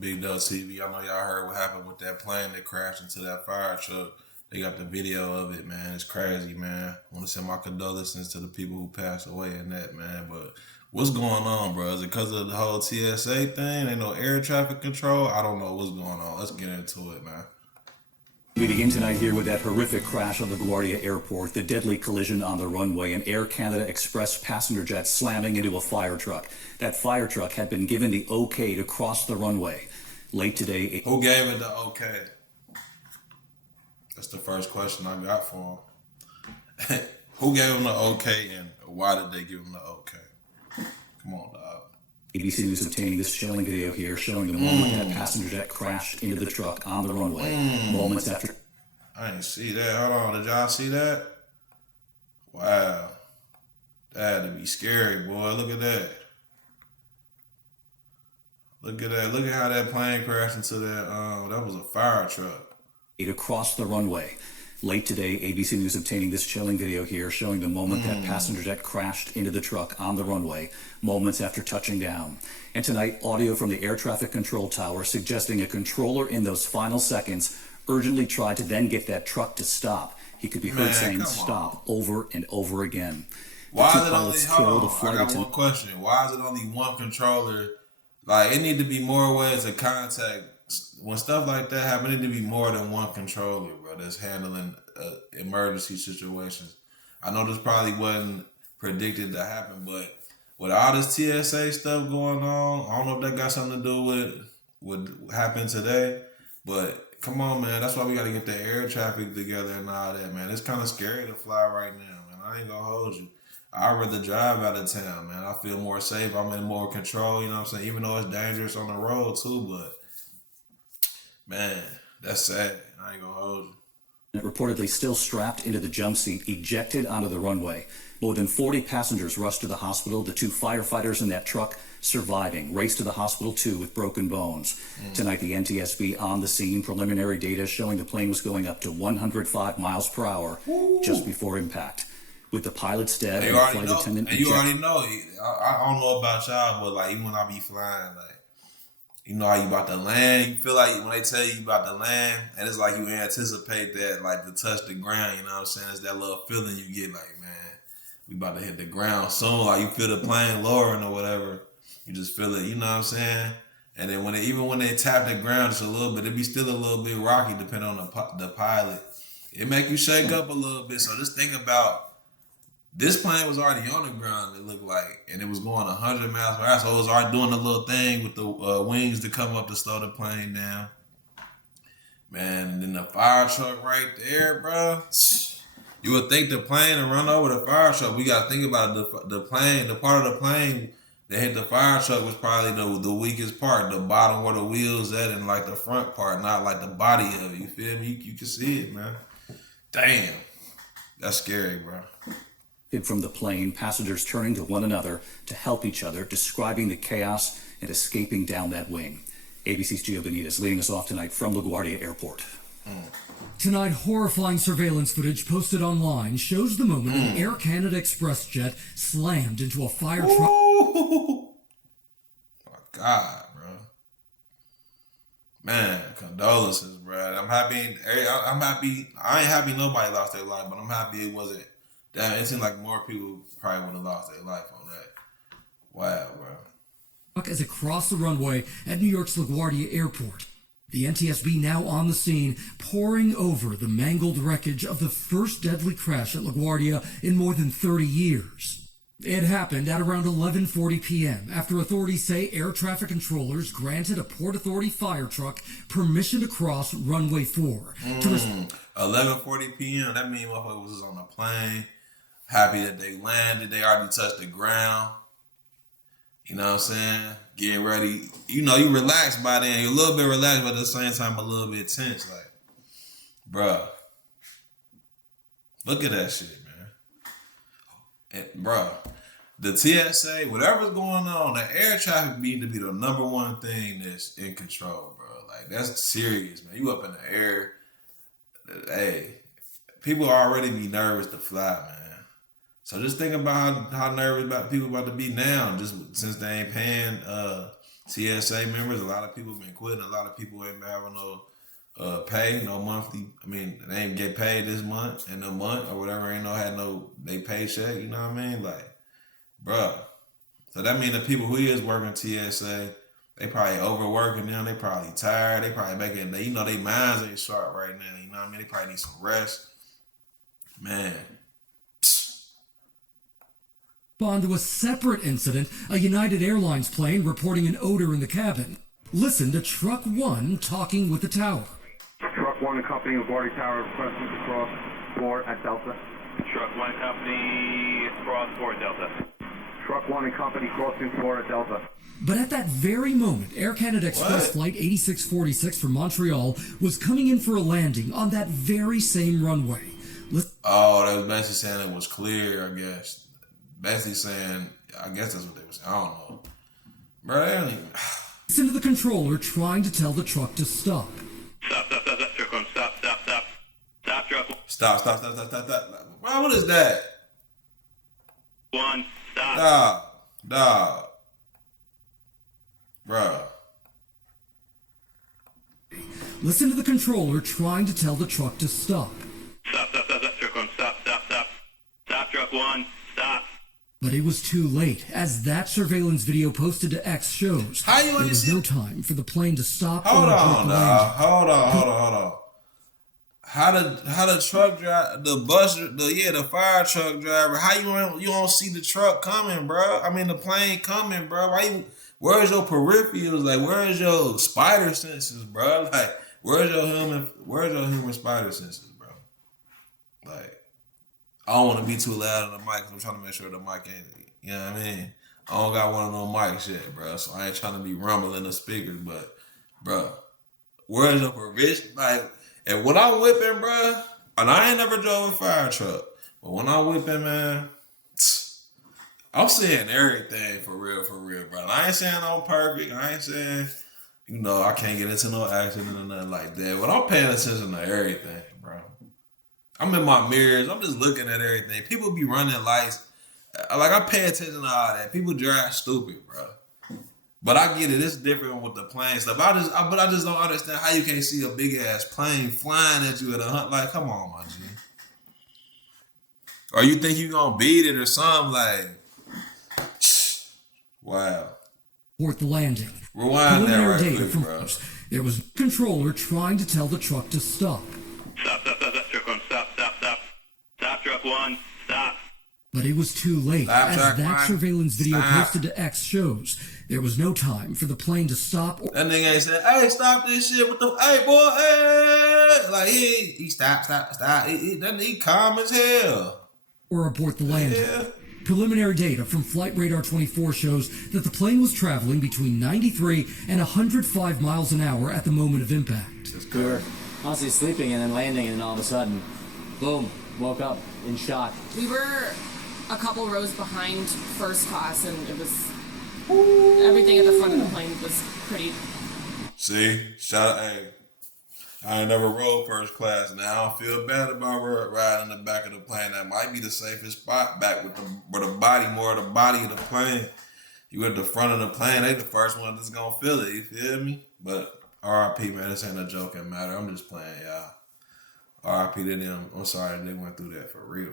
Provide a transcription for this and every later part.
BigDohTv. I know y'all heard what happened with that plane that crashed into that fire truck. They got the video of it, man. It's crazy, man. I want to send my condolences to the people who passed away in that, man. But what's going on, bro? Is it because of the whole TSA thing? Ain't no air traffic control? I don't know what's going on. Let's get into it, man. We begin tonight here with that horrific crash on LaGuardia Airport, the deadly collision on the runway, an Air Canada Express passenger jet slamming into a fire truck. That fire truck had been given the okay to cross the runway. Late today... Who gave it the okay? That's the first question I got for him. Who gave him the okay and why did they give him the okay? Come on, dog. ABC News obtaining this chilling video here showing the moment that passenger jet crashed into the truck on the runway. Moments after... I didn't see that. Hold on. Did y'all see that? Wow. That had to be scary, boy. Look at that. Look at that. Look at how that plane crashed into that. That was a fire truck. Across the runway. Late today, ABC News obtaining this chilling video here showing the moment that passenger jet crashed into the truck on the runway, moments after touching down. And tonight, audio from the air traffic control tower suggesting a controller in those final seconds urgently tried to then get that truck to stop. He could be heard saying stop over and over again. Why is it only, hold on, I got one question. Why is it only one controller? Like, it need to be more ways of contact. When stuff like that happen, it need to be more than one controller, bro, that's handling emergency situations. I know this probably wasn't predicted to happen, but with all this TSA stuff going on, I don't know if that got something to do with what happened today, but come on, man. That's why we got to get the air traffic together and all that, man. It's kind of scary to fly right now, man. I ain't going to hold you. I'd rather drive out of town, man. I feel more safe. I'm in more control, you know what I'm saying? Even though it's dangerous on the road, too, but man, that's sad. I ain't gonna hold you. Reportedly still strapped into the jump seat, ejected onto the runway. More than 40 passengers rushed to the hospital. The two firefighters in that truck surviving. Raced to the hospital, too, with broken bones. Tonight, the NTSB on the scene. Preliminary data showing the plane was going up to 105 miles per hour just before impact. With the pilot's dead and the flight attendant... And you already know. I don't know about y'all, but like even when I be flying, like, you know how you about to land. You feel like when they tell you about to land, and it's like you anticipate that, like, to touch the ground. You know what I'm saying? It's that little feeling you get, like, man, we about to hit the ground soon. Like you feel the plane lowering or whatever. You just feel it. You know what I'm saying? And then even when they tap the ground just a little bit, it be still a little bit rocky depending on the pilot. It make you shake up a little bit. So just think about. This plane was already on the ground, it looked like, and it was going 100 miles per hour. So it was already doing the little thing with the wings to come up to slow the plane down. Man, and then the fire truck right there, bro. You would think the plane would run over the fire truck. We got to think about it. The plane, the part of the plane that hit the fire truck was probably the weakest part, the bottom where the wheels at and like the front part, not like the body of it. You feel me? You can see it, man. Damn. That's scary, bro. From the plane, passengers turning to one another to help each other, describing the chaos and escaping down that wing. ABC's Gio Benitez leading us off tonight from LaGuardia Airport. Tonight, horrifying surveillance footage posted online shows the moment an Air Canada Express jet slammed into a fire truck. Oh my God, bro. Man, condolences, bro. I'm happy. I ain't happy nobody lost their life, but I'm happy it wasn't. Damn, it seemed like more people probably would have lost their life on that. Wow, bro. As it crossed the runway at New York's LaGuardia Airport. The NTSB now on the scene, poring over the mangled wreckage of the first deadly crash at LaGuardia in more than 30 years. It happened at around 11:40 p.m. after authorities say air traffic controllers granted a Port Authority fire truck permission to cross runway 4. 11:40 p.m. That means motherfuckers was on a plane. Happy that they landed. They already touched the ground. You know what I'm saying? Getting ready. You know, you relaxed by then. You're a little bit relaxed, but at the same time, a little bit tense. Like, bruh. Look at that shit, man. And, bruh, the TSA, whatever's going on, the air traffic need to be the number one thing that's in control, bro. Like, that's serious, man. You up in the air. Hey, people already be nervous to fly, man. So just think about how nervous people about to be now, just since they ain't paying TSA members. A lot of people been quitting. A lot of people ain't been having no pay, no monthly. I mean, they ain't get paid this month and the month or whatever. Ain't had no they paycheck. You know what I mean? Like, bruh. So that mean the people who is working TSA, they probably overworking them. They probably tired. They probably making, you know, their minds ain't sharp right now. You know what I mean? They probably need some rest. Man. On to a separate incident, a United Airlines plane reporting an odor in the cabin. Listen to Truck 1 talking with the tower. Truck 1 and Company LaGuardia Tower requesting to cross 4 at Delta. Truck 1 Company, cross 4 Delta. Truck 1 and Company crossing 4 at Delta. But at that very moment, Air Canada Express Flight 8646 from Montreal was coming in for a landing on that very same runway. Oh, they was basically saying it was clear, I guess. Basically saying, I guess that's what they were saying. I don't know. Bro, they don't even... Listen to the controller trying to tell the truck to stop. Stop, truck 1, stop. Stop, truck 1. Stop. Bro, what is that? 1, stop. Dog. Bro. Listen to the controller trying to tell the truck to stop. Stop, truck 1, stop. Stop, truck 1, stop. But it was too late, as that surveillance video posted to X shows. How you there was no time for the plane to stop. Hold on. How the truck driver, the fire truck driver, how you don't see the truck coming, bro? I mean the plane coming, bro. Where's your peripherals? Like, where's your spider senses, bro? Like, where's your human spider senses, bro? Like, I don't want to be too loud on the mic because I'm trying to make sure the mic ain't, you know what I mean? I don't got one of those mics yet, bro, so I ain't trying to be rumbling the speakers, but, bro, where's your provision? Like, and when I'm whipping, bro, and I ain't never drove a fire truck, but when I'm whipping, man, I'm seeing everything for real, bro. I ain't saying I'm perfect. I ain't saying, you know, I can't get into no accident or nothing like that, but I'm paying attention to everything, bro. I'm in my mirrors. I'm just looking at everything. People be running lights. Like, I pay attention to all that. People drive stupid, bro. But I get it. It's different with the plane stuff. But I just don't understand how you can't see a big-ass plane flying at you at a hunt. Like, come on, my G. Or you think you gonna beat it or something? Like, wow. Report the landing. Rewind that right quick, bro. There was a controller trying to tell the truck to stop. Stop, truck 1, stop. Stop, truck 1, stop. But it was too late, Stop, as that one. surveillance video Stop. posted to X shows. There was no time for the plane to stop. That nigga ain't saying, hey, stop this shit with the, hey, boy, hey. Like, he stop. He calm as hell. Or abort the landing. Yeah. Preliminary data from Flight Radar 24 shows that the plane was traveling between 93 and 105 miles an hour at the moment of impact. We were honestly sleeping and then landing, and then all of a sudden, boom, woke up in shock. We were a couple rows behind first class, and it was everything at the front of the plane was pretty. See, hey, I ain't never rode first class. Now I don't feel bad about riding in the back of the plane. That might be the safest spot, back with the body of the plane. You at the front of the plane, they the first one that's gonna feel it. You feel me? But R.I.P. man, this ain't a joking matter. I'm just playing, y'all. R.I.P. to them. I'm sorry they went through that for real.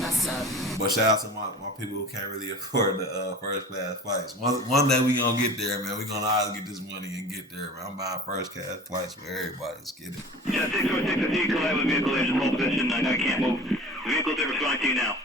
Messed up. But shout out to my people who can't really afford the first class flights. One day we gonna get there, man. We gonna always get this money and get there, man. I'm buying first class flights for everybody. Let's get it. Yeah, 646, I see you collide with vehicle there. Just hold position. I can't move. Vehicle's there responding to you now.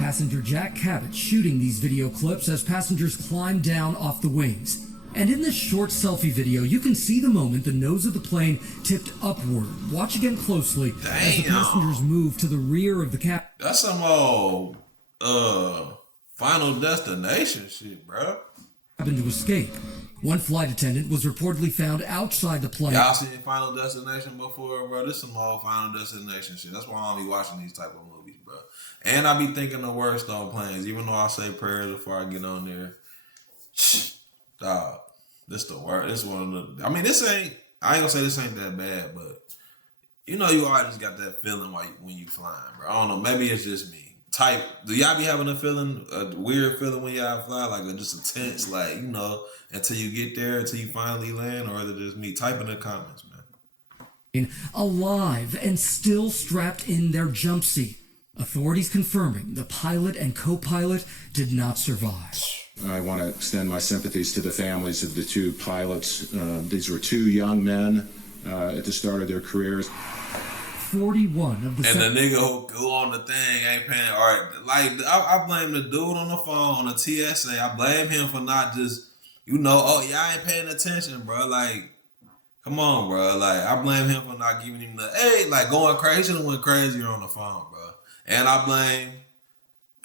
Passenger Jack Cabot shooting these video clips as passengers climb down off the wings. And in this short selfie video, you can see the moment the nose of the plane tipped upward. Watch again closely as the passengers move to the rear of the cabin. That's some old Final Destination shit, bro. To escape. One flight attendant was reportedly found outside the plane. Y'all seen Final Destination before, bro? This some old Final Destination shit. That's why I don't be watching these type of movies, bro. And I be thinking the worst on planes, even though I say prayers before I get on there. Dog, this the worst. This one of the. I mean, this ain't. I ain't gonna say this ain't that bad, but you know, you always just got that feeling when you flying, bro. I don't know. Maybe it's just me. type, do y'all be having a weird feeling when y'all fly, like just a tense, like, you know, until you get there, until you finally land, or is it just me? Type in the comments, man. Alive and still strapped in their jump seat. Authorities confirming the pilot and co-pilot did not survive. I want to extend my sympathies to the families of the two pilots. These were two young men at the start of their careers. 41 of the... And the nigga who on the thing ain't paying, or like, I blame the dude on the phone, on the TSA. I blame him for not just, you know, oh, y'all ain't paying attention, bro. Like, come on, bro. Like, I blame him for not giving him the, hey, like, going crazy. He should have went crazier on the phone, bro. And I blame,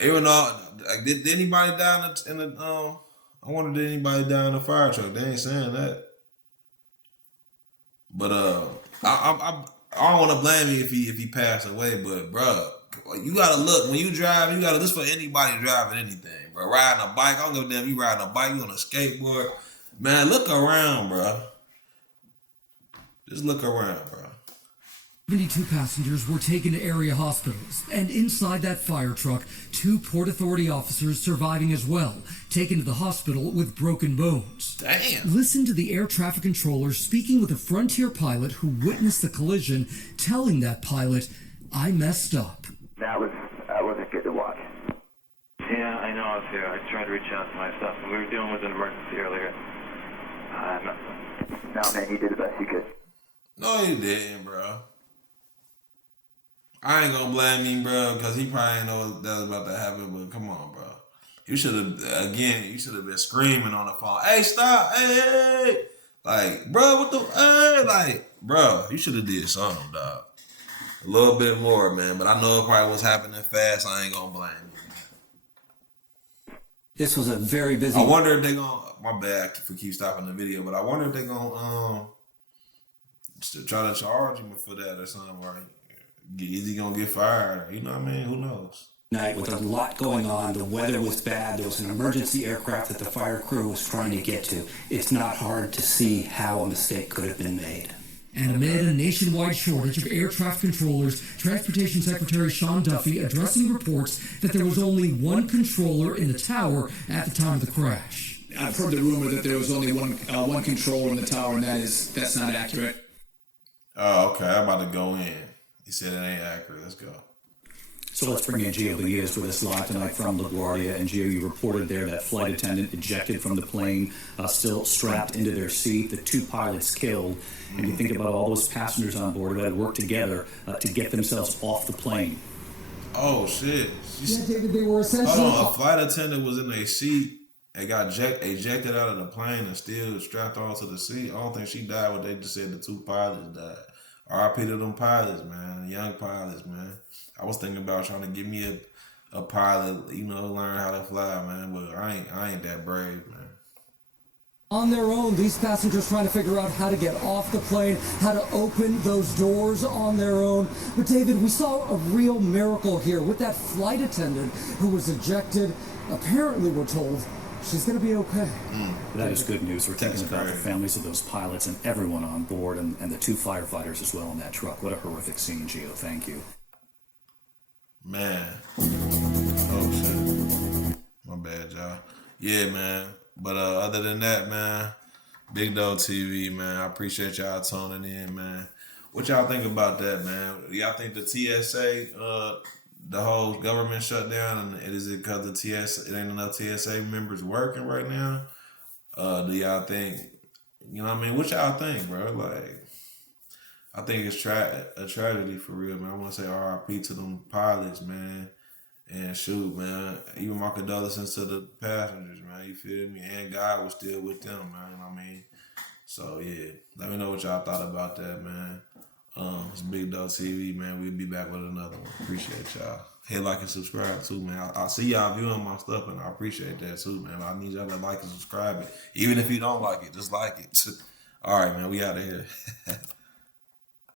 even though, like, did anybody die in the I wonder, did anybody die in the fire truck? They ain't saying that. But I don't want to blame him if he passed away, but bro, you gotta look when you drive. You gotta, this for anybody driving anything, bro. Riding a bike, I don't give a damn. You riding a bike, you on a skateboard, man. Look around, bro. Just look around, bro. 72 passengers were taken to area hospitals, and inside that fire truck, 2 Port Authority officers surviving as well, taken to the hospital with broken bones. Damn. Listen to the air traffic controller speaking with a Frontier pilot who witnessed the collision, telling that pilot, "I messed up." That wasn't good to watch. Yeah, I know I was here. I tried to reach out to my stuff, and we were dealing with an emergency earlier. No, man, you did the best you could. No, you didn't, bro. I ain't gonna blame him, bro, because he probably ain't know that was about to happen, but come on, bro. You should have been screaming on the phone. Hey, stop. Hey. Like, bro, what the, hey, like, bro, you should have did something, dog. A little bit more, man, but I know it probably was happening fast. I ain't gonna blame you. This was a very busy... I wonder if they gonna, my bad for keep stopping the video, but I wonder if they gonna try to charge him for that or something, right? Is he gonna get fired? You know what I mean? Who knows? Night with a lot going on. The weather was bad. There was an emergency aircraft that the fire crew was trying to get to. It's not hard to see how a mistake could have been made. And amid a nationwide shortage of air traffic controllers, Transportation Secretary Sean Duffy addressing reports that there was only one controller in the tower at the time of the crash. I've heard the rumor that there was only one controller in the tower, and that's not accurate. Oh, okay. I'm about to go in. He said it ain't accurate. Let's go. So let's bring in Gio Benitez with us live tonight from LaGuardia. And Gio, you reported there that flight attendant ejected from the plane, still strapped into their seat. The 2 pilots killed. And you think about all those passengers on board who had worked together to get themselves off the plane. Oh, shit. Yeah, David, they were essentially... Hold on, a flight attendant was in their seat and got ejected out of the plane and still strapped onto the seat. I don't think she died, but they just said the 2 pilots died. R.I.P. to them pilots, man. Young pilots, man. I was thinking about trying to get me a pilot, you know, learn how to fly, man. But I ain't that brave, man. On their own, these passengers trying to figure out how to get off the plane, how to open those doors on their own. But David, we saw a real miracle here with that flight attendant who was ejected. Apparently, we're told she's going to be okay. That is good news. We're thinking about the families of those pilots and everyone on board and the 2 firefighters as well in that truck. What a horrific scene, Gio. Thank you. Man. Oh, shit. My bad, y'all. Yeah, man. But other than that, man, BigDohTv, man, I appreciate y'all tuning in, man. What y'all think about that, man? Y'all think the TSA, the whole government shut down, and is it because the TSA, it ain't enough TSA members working right now? Do y'all think, you know what I mean? What y'all think, bro? Like, I think it's a tragedy for real, man. I want to say RIP to them pilots, man. And shoot, man, even my condolences to the passengers, man. You feel me? And God was still with them, man. You know what I mean? So, yeah. Let me know what y'all thought about that, man. It's BigDohTv, man. We'll be back with another one. Appreciate y'all. Hit like and subscribe, too, man. I see y'all viewing my stuff, and I appreciate that, too, man. I need y'all to like and subscribe it. Even if you don't like it, just like it. All right, man. We out of here.